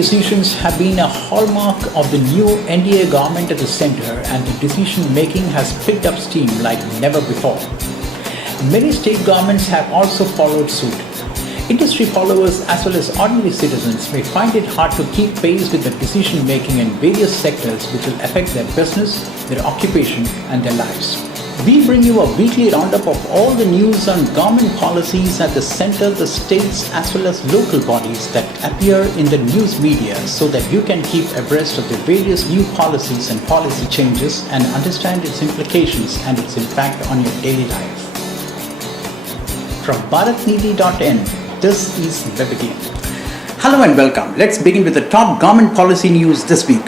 decisions have been a hallmark of the new NDA government at the center, and the decision making has picked up steam like never before. Many state governments have also followed suit. Industry followers as well as ordinary citizens may find it hard to keep pace with the decision making in various sectors which will affect their business, their occupation and their lives. We bring you a weekly roundup of all the news on government policies at the center, the states as well as local bodies that appear in the news media, so that you can keep abreast of the various new policies and policy changes and understand its implications and its impact on your daily life. From bharatniti.in, this is MERIDIAN. Hello and welcome. Let's begin with the top government policy news this week.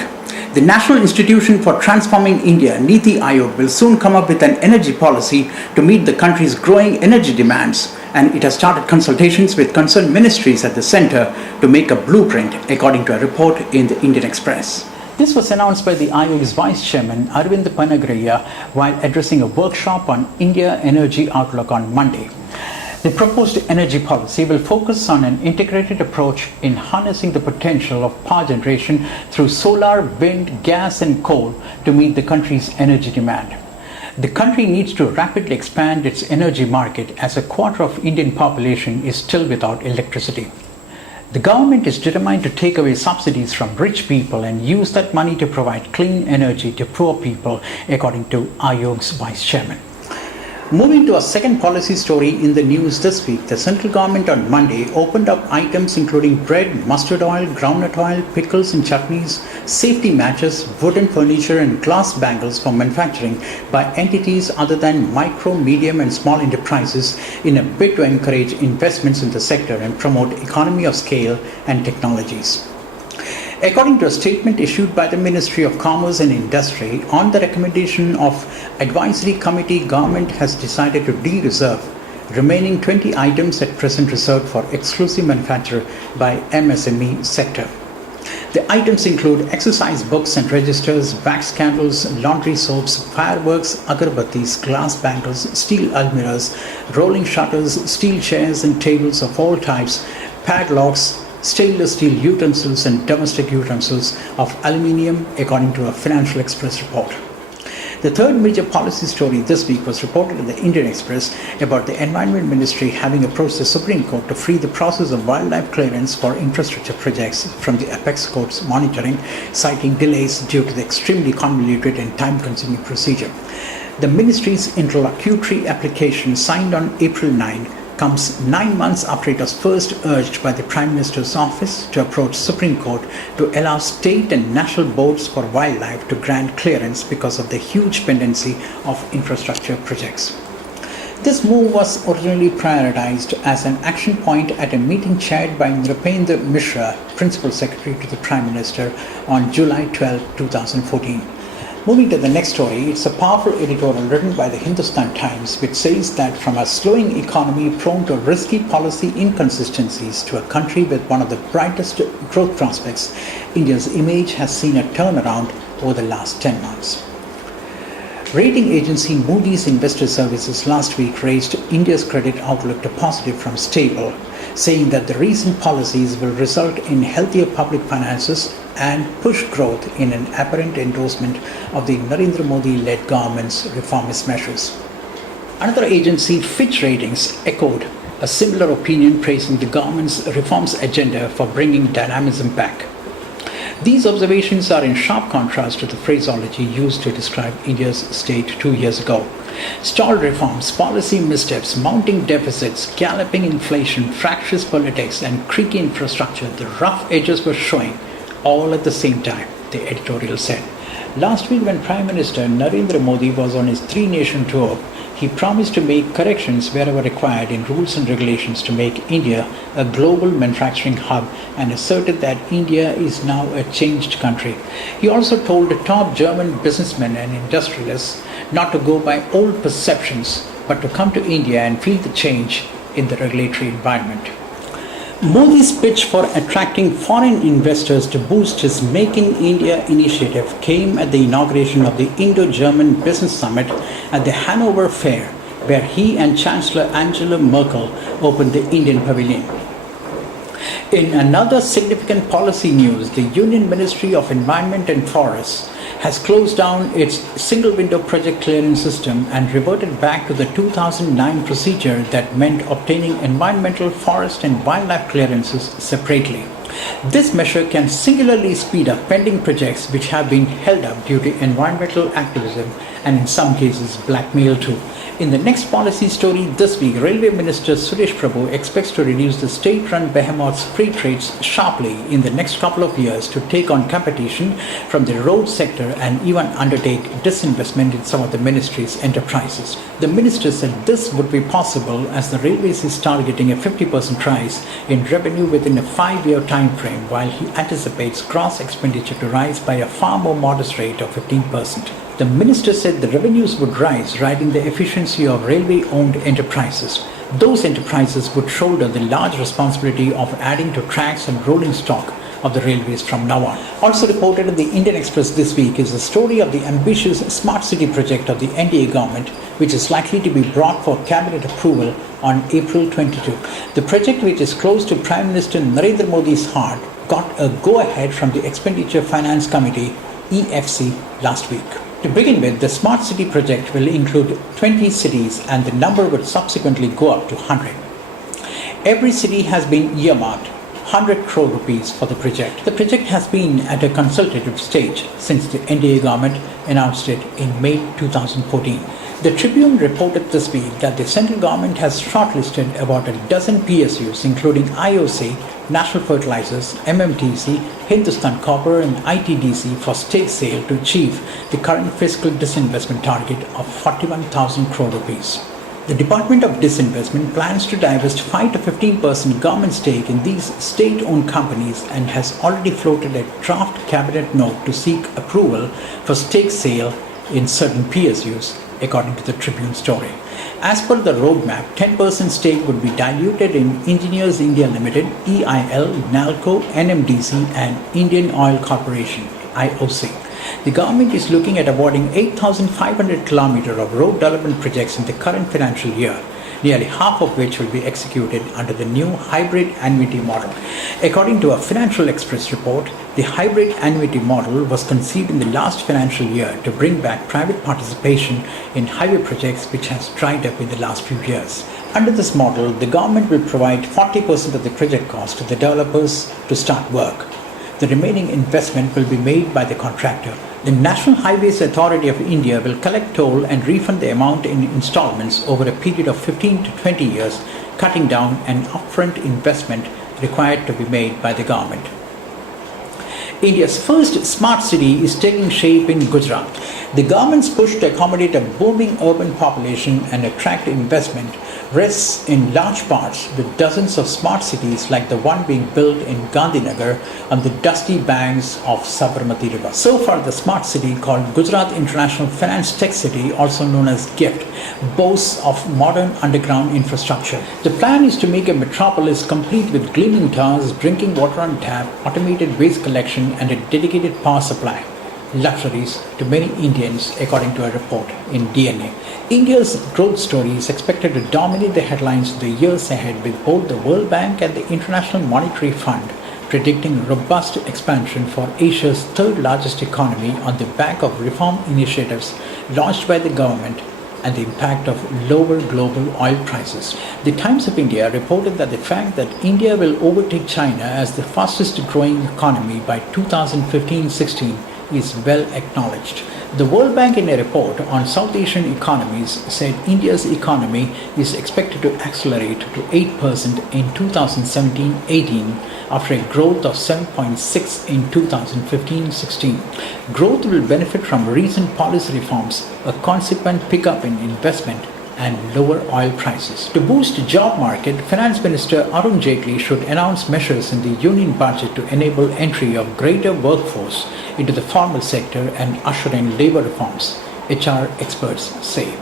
The National Institution for Transforming India, Niti will soon come up with an energy policy to meet the country's growing energy demands, and it has started consultations with concerned ministries at the center to make a blueprint, according to a report in the Indian Express. This was announced by the Ayog's Vice Chairman Arvind Panagarya while addressing a workshop on India Energy Outlook on Monday. The proposed energy policy will focus on an integrated approach in harnessing the potential of power generation through solar, wind, gas and coal to meet the country's energy demand. The country needs to rapidly expand its energy market as a quarter of Indian population is still without electricity. The government is determined to take away subsidies from rich people and use that money to provide clean energy to poor people, according to Ayog's Vice Chairman. Moving to a second policy story in the news this week, the central government on Monday opened up items including bread, mustard oil, groundnut oil, pickles and chutneys, safety matches, wooden furniture and glass bangles for manufacturing by entities other than micro, medium and small enterprises in a bid to encourage investments in the sector and promote economy of scale and technologies. According to a statement issued by the Ministry of Commerce and Industry, on the recommendation of Advisory Committee, government has decided to de-reserve remaining 20 items at present reserved for exclusive manufacture by MSME sector. The items include exercise books and registers, wax candles, laundry soaps, fireworks, agarbattis, glass bangles, steel almirahs, rolling shutters, steel chairs and tables of all types, padlocks, stainless steel utensils and domestic utensils of aluminium, according to a Financial Express report. The third major policy story this week was reported in the Indian Express about the Environment Ministry having approached the Supreme Court to free the process of wildlife clearance for infrastructure projects from the Apex Court's monitoring, citing delays due to the extremely convoluted and time-consuming procedure. The ministry's interlocutory application, signed on April 9, comes 9 months after it was first urged by the Prime Minister's office to approach Supreme Court to allow state and national boards for wildlife to grant clearance because of the huge pendency of infrastructure projects. This move was originally prioritized as an action point at a meeting chaired by Nripendra Mishra, Principal Secretary to the Prime Minister, on July 12, 2014. Moving to the next story, it's a powerful editorial written by the Hindustan Times, which says that from a slowing economy prone to risky policy inconsistencies to a country with one of the brightest growth prospects, India's image has seen a turnaround over the last 10 months. Rating agency Moody's Investor Services last week raised India's credit outlook to positive from stable, saying that the recent policies will result in healthier public finances and push growth, in an apparent endorsement of the Narendra Modi-led government's reformist measures. Another agency, Fitch Ratings, echoed a similar opinion, praising the government's reforms agenda for bringing dynamism back. These observations are in sharp contrast to the phraseology used to describe India's state 2 years ago. Stalled reforms, policy missteps, mounting deficits, galloping inflation, fractious politics and creaky infrastructure, the rough edges were showing all at the same time, the editorial said. Last week, when Prime Minister Narendra Modi was on his 3-nation tour, he promised to make corrections wherever required in rules and regulations to make India a global manufacturing hub, and asserted that India is now a changed country. He also told top German businessmen and industrialists not to go by old perceptions, but to come to India and feel the change in the regulatory environment. Modi's pitch for attracting foreign investors to boost his Make in India initiative came at the inauguration of the Indo-German Business Summit at the Hanover Fair, where he and Chancellor Angela Merkel opened the Indian pavilion. In another significant policy news, the Union Ministry of Environment and Forests has closed down its single window project clearance system and reverted back to the 2009 procedure that meant obtaining environmental, forest and wildlife clearances separately. This measure can singularly speed up pending projects which have been held up due to environmental activism and in some cases blackmail too. In the next policy story this week, Railway Minister Suresh Prabhu expects to reduce the state-run behemoth's freight rates sharply in the next couple of years to take on competition from the road sector and even undertake disinvestment in some of the ministry's enterprises. The minister said this would be possible as the railways is targeting a 50% rise in revenue within a 5-year time frame, while he anticipates gross expenditure to rise by a far more modest rate of 15%. The minister said the revenues would rise, riding the efficiency of railway-owned enterprises. Those enterprises would shoulder the large responsibility of adding to tracks and rolling stock of the railways from now on. Also reported in the Indian Express this week is the story of the ambitious Smart City project of the NDA government, which is likely to be brought for cabinet approval on April 22. The project, which is close to Prime Minister Narendra Modi's heart, got a go-ahead from the Expenditure Finance Committee EFC last week. To begin with, the Smart City project will include 20 cities and the number would subsequently go up to 100. Every city has been earmarked 100 crore rupees for the project. The project has been at a consultative stage since the NDA government announced it in May 2014. The Tribune reported this week that the central government has shortlisted about a dozen PSUs including IOC, National Fertilizers, MMTC, Hindustan Copper and ITDC for stake sale to achieve the current fiscal disinvestment target of 41,000 crore rupees. The Department of Disinvestment plans to divest 5 to 15% government stake in these state-owned companies and has already floated a draft cabinet note to seek approval for stake sale in certain PSUs, according to the Tribune story. As per the roadmap, 10% stake would be diluted in Engineers India Limited, EIL, NALCO, NMDC and Indian Oil Corporation, IOC. The government is looking at awarding 8,500 kilometers of road development projects in the current financial year, nearly half of which will be executed under the new hybrid annuity model. According to a Financial Express report, the hybrid annuity model was conceived in the last financial year to bring back private participation in highway projects which has dried up in the last few years. Under this model, the government will provide 40% of the project cost to the developers to start work. The remaining investment will be made by the contractor. The National Highways Authority of India will collect toll and refund the amount in installments over a period of 15 to 20 years, cutting down an upfront investment required to be made by the government. India's first smart city is taking shape in Gujarat. The government's push to accommodate a booming urban population and attract investment rests in large parts with dozens of smart cities like the one being built in Gandhinagar on the dusty banks of Sabarmati River. So far, the smart city called Gujarat International Finance Tech City, also known as GIFT, boasts of modern underground infrastructure. The plan is to make a metropolis complete with gleaming towers, drinking water on tap, automated waste collection and a dedicated power supply. Luxuries to many Indians, according to a report in DNA. India's growth story is expected to dominate the headlines in the years ahead, with both the World Bank and the International Monetary Fund predicting robust expansion for Asia's third largest economy on the back of reform initiatives launched by the government and the impact of lower global oil prices. The Times of India reported that the fact that India will overtake China as the fastest growing economy by 2015-16 is well acknowledged. The World Bank, in a report on South Asian economies, said India's economy is expected to accelerate to 8% in 2017-18 after a growth of 7.6% in 2015-16. Growth will benefit from recent policy reforms, a consequent pickup in investment and lower oil prices. To boost the job market, Finance Minister Arun Jaitley should announce measures in the union budget to enable entry of greater workforce into the formal sector and usher in labour reforms, HR experts say.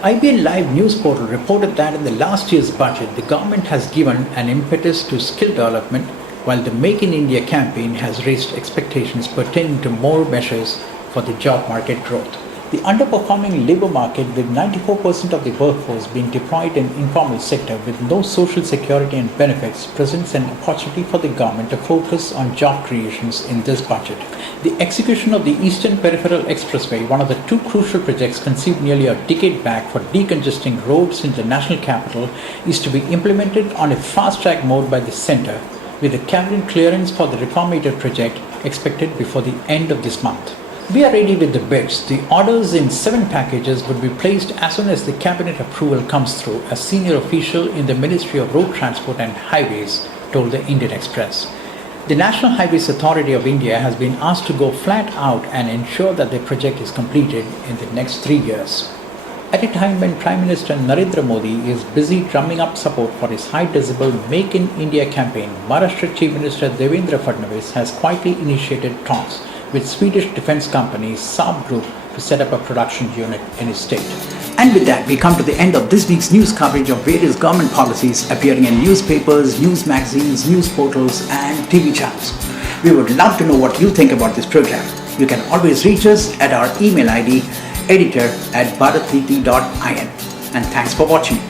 IBN Live news portal reported that in the last year's budget, the government has given an impetus to skill development, while the Make in India campaign has raised expectations pertaining to more measures for the job market growth. The underperforming labour market, with 94% of the workforce being deployed in informal sector with no social security and benefits, presents an opportunity for the government to focus on job creations in this budget. The execution of the Eastern Peripheral Expressway, one of the two crucial projects conceived nearly a decade back for decongesting roads in the national capital, is to be implemented on a fast-track mode by the centre, with the cabinet clearance for the reformated project expected before the end of this month. We are ready with the bids. The orders in 7 packages would be placed as soon as the cabinet approval comes through, a senior official in the Ministry of Road Transport and Highways told the Indian Express. The National Highways Authority of India has been asked to go flat out and ensure that the project is completed in the next 3 years. At a time when Prime Minister Narendra Modi is busy drumming up support for his high-decibel Make in India campaign, Maharashtra Chief Minister Devendra Fadnavis has quietly initiated talks with Swedish defence company Saab Group to set up a production unit in his state. And with that, we come to the end of this week's news coverage of various government policies appearing in newspapers, news magazines, news portals and TV channels. We would love to know what you think about this program. You can always reach us at our email ID editor@bharatniti.in. And thanks for watching.